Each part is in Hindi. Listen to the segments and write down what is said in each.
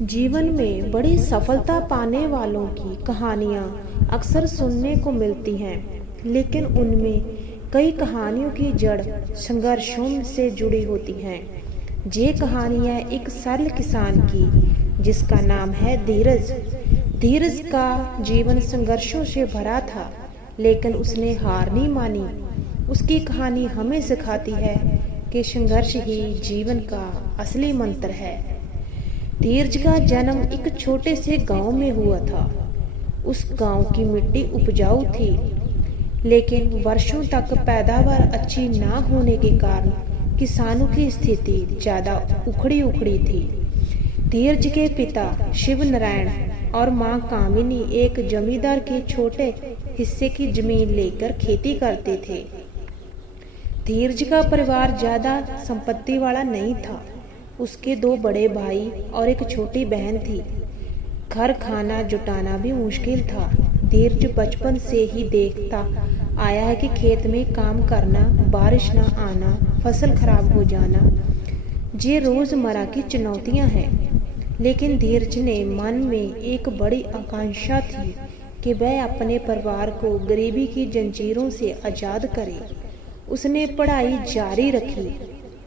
जीवन में बड़ी सफलता पाने वालों की कहानियाँ अक्सर सुनने को मिलती हैं, लेकिन उनमें कई कहानियों की जड़ संघर्षों से जुड़ी होती हैं। ये कहानियाँ एक सरल किसान की, जिसका नाम है धीरज। धीरज का जीवन संघर्षों से भरा था, लेकिन उसने हार नहीं मानी। उसकी कहानी हमें सिखाती है कि संघर्ष ही जीवन का असली मंत्र है। धीरज का जन्म एक छोटे से गांव में हुआ था। उस गांव की मिट्टी उपजाऊ थी, लेकिन वर्षों तक पैदावार अच्छी ना होने के कारण किसानों की स्थिति ज्यादा उखड़ी उखड़ी थी। धीरज के पिता शिव नारायण और मां कामिनी एक जमींदार के छोटे हिस्से की जमीन लेकर खेती करते थे। धीरज का परिवार ज्यादा संपत्ति वाला नहीं था। उसके 2 बड़े भाई और एक छोटी बहन थी। घर खाना जुटाना भी मुश्किल था। धीरज बचपन से ही देखता आया है कि खेत में काम करना, बारिश ना आना, फसल खराब हो जाना, ये रोजमर्रा की चुनौतियां हैं। लेकिन धीरज ने मन में एक बड़ी आकांक्षा थी कि वह अपने परिवार को गरीबी की जंजीरों से आज़ाद करे। उसने पढ़ाई जारी रखी,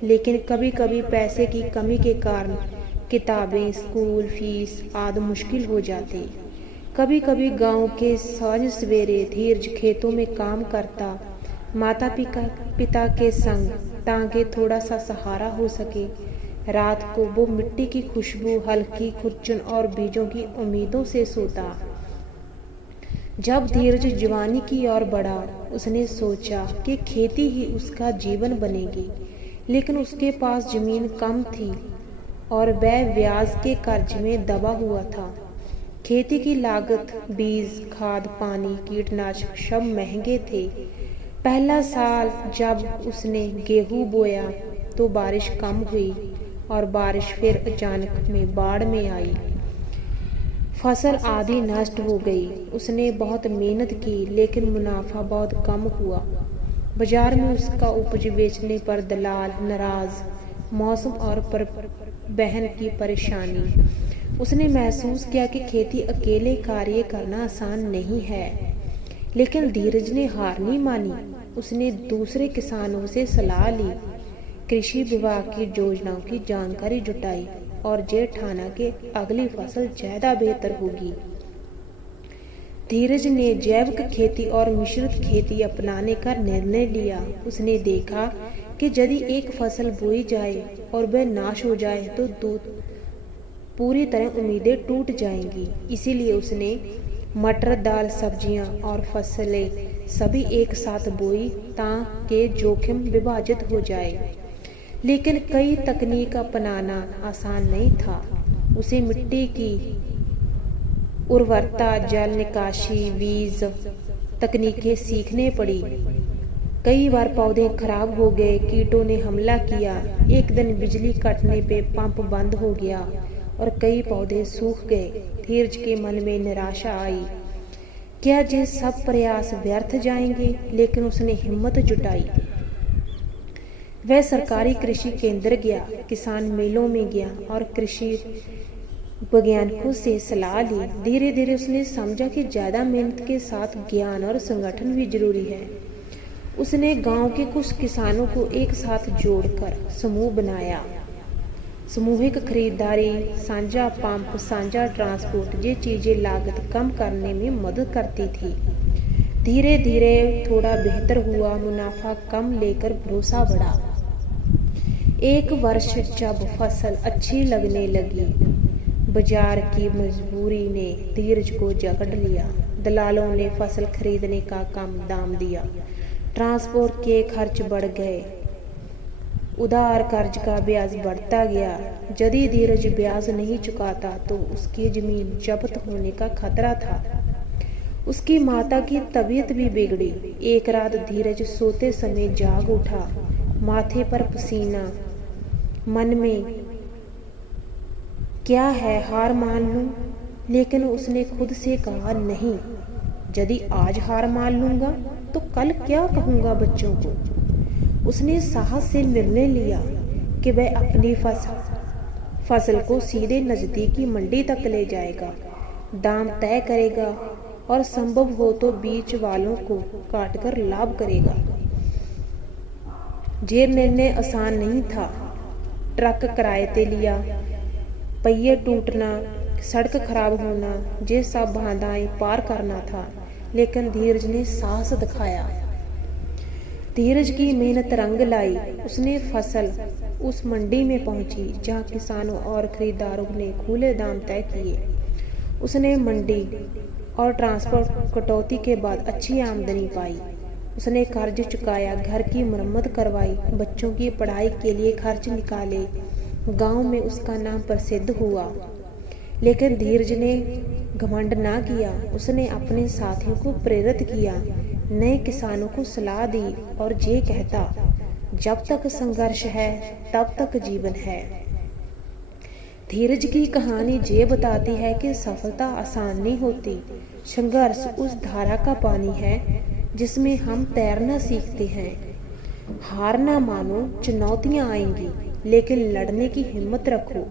लेकिन कभी कभी पैसे की कमी के कारण किताबें, स्कूल फीस आदि मुश्किल हो जाती। कभी कभी गांव के साँझ सवेरे धीरज खेतों में काम करता, माता पिता के संग, ताकि थोड़ा सा सहारा हो सके। रात को वो मिट्टी की खुशबू, हल्की खुरचन और बीजों की उम्मीदों से सोता। जब धीरज जवानी की ओर बढ़ा, उसने सोचा कि खेती ही उसका जीवन बनेगी। लेकिन उसके पास जमीन कम थी और वह ब्याज के कर्ज में दबा हुआ था। खेती की लागत, बीज, खाद, पानी, कीटनाशक सब महंगे थे। पहला साल जब उसने गेहूं बोया तो बारिश कम हुई और बारिश फिर अचानक में बाढ़ में आई। फसल आधी नष्ट हो गई। उसने बहुत मेहनत की, लेकिन मुनाफा बहुत कम हुआ। बाजार में उसका उपज बेचने पर दलाल नाराज, मौसम और परिवहन की परेशानी। उसने महसूस किया कि खेती अकेले कार्य करना आसान नहीं है। लेकिन धीरज ने हार नहीं मानी। उसने दूसरे किसानों से सलाह ली, कृषि विभाग की योजनाओं की जानकारी जुटाई और ये ठाना कि अगली फसल ज्यादा बेहतर होगी। धीरज ने जैविक खेती और मिश्रित खेती अपनाने का निर्णय लिया। उसने देखा कि यदि एक फसल बोई जाए और वह नाश हो जाए तो पूरी तरह उम्मीदें टूट जाएंगी। इसीलिए उसने मटर, दाल, सब्जियां और फसलें सभी एक साथ बोई ताकि जोखिम विभाजित हो जाए। लेकिन कई तकनीक अपनाना आसान नहीं था। उसे मिट्टी की उर्वरता, जल निकासी, बीज तकनीकें सीखने पड़ी। कई बार पौधे खराब हो गए, कीटों ने हमला किया। एक दिन बिजली कटने पे पंप बंद हो गया और कई पौधे सूख गए। धीरज के मन में निराशा आई। क्या ये सब प्रयास व्यर्थ जाएंगे? लेकिन उसने हिम्मत जुटाई। वह सरकारी कृषि केंद्र गया, किसान मेलों में गया और कृषि वैज्ञानिकों से सलाह ली। धीरे धीरे उसने समझा कि ज्यादा मेहनत के साथ ज्ञान और संगठन भी जरूरी है। उसने गांव के कुछ किसानों को एक साथ जोड़कर समूह बनाया। सामूहिक खरीदारी, साझा पंप, साझा ट्रांसपोर्ट, ये चीजें लागत कम करने में मदद करती थी। धीरे धीरे थोड़ा बेहतर हुआ, मुनाफा कम लेकर भरोसा बढ़ा। एक वर्ष जब फसल अच्छी लगने लगी, बाजार की मजबूरी ने धीरज को जकड़ लिया। दलालों ने फसल खरीदने का कम दाम दिया, ट्रांसपोर्ट के खर्च बढ़ गए, उधार कर्ज का ब्याज बढ़ता गया। यदि धीरज ब्याज नहीं चुकाता तो उसकी जमीन जब्त होने का खतरा था। उसकी माता की तबीयत भी बिगड़ी। एक रात धीरज सोते समय जाग उठा, माथे पर पसीना, मन में क्या है, हार मान लूं? लेकिन उसने खुद से कहा, नहीं, यदि आज हार मान लूंगा तो कल क्या कहूंगा बच्चों को। उसने साहस से निर्णय लिया कि वह अपनी फसल को सीधे नज़दीकी मंडी तक ले जाएगा, दाम तय करेगा और संभव हो तो बीच वालों को काटकर लाभ करेगा। ये निर्णय आसान नहीं था। ट्रक किराए पे लिया, पहिए टूटना, सड़क खराब होना, ये सब बाधाएं पार करना था, लेकिन धीरज ने साहस दिखाया। धीरज की मेहनत रंग लाई। उसने फसल उस मंडी में पहुंची जहां किसानों और खरीदारों ने खुले दाम तय किए। उसने मंडी और ट्रांसपोर्ट कटौती के बाद अच्छी आमदनी पाई। उसने कर्ज चुकाया, घर की मरम्मत करवाई, बच्चों की पढ़ाई के लिए खर्च निकाले। गांव में उसका नाम प्रसिद्ध हुआ। लेकिन धीरज ने घमंड ना किया। उसने अपने साथियों को प्रेरित किया, नए किसानों को सलाह दी और ये कहता, जब तक संघर्ष है तब तक जीवन है। धीरज की कहानी ये बताती है कि सफलता आसान नहीं होती। संघर्ष उस धारा का पानी है जिसमें हम तैरना सीखते हैं। हार ना मानो, चुनौतियां आएंगी, लेकिन लड़ने की हिम्मत रखो।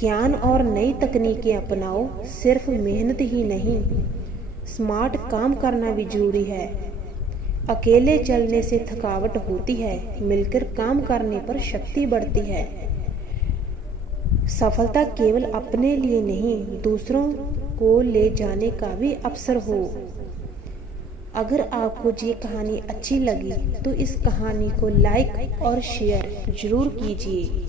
ज्ञान और नई तकनीकें अपनाओ। सिर्फ मेहनत ही नहीं, स्मार्ट काम करना भी जरूरी है। अकेले चलने से थकावट होती है, मिलकर काम करने पर शक्ति बढ़ती है। सफलता केवल अपने लिए नहीं, दूसरों को ले जाने का भी अवसर हो। अगर आपको ये कहानी अच्छी लगी तो इस कहानी को लाइक और शेयर जरूर कीजिए।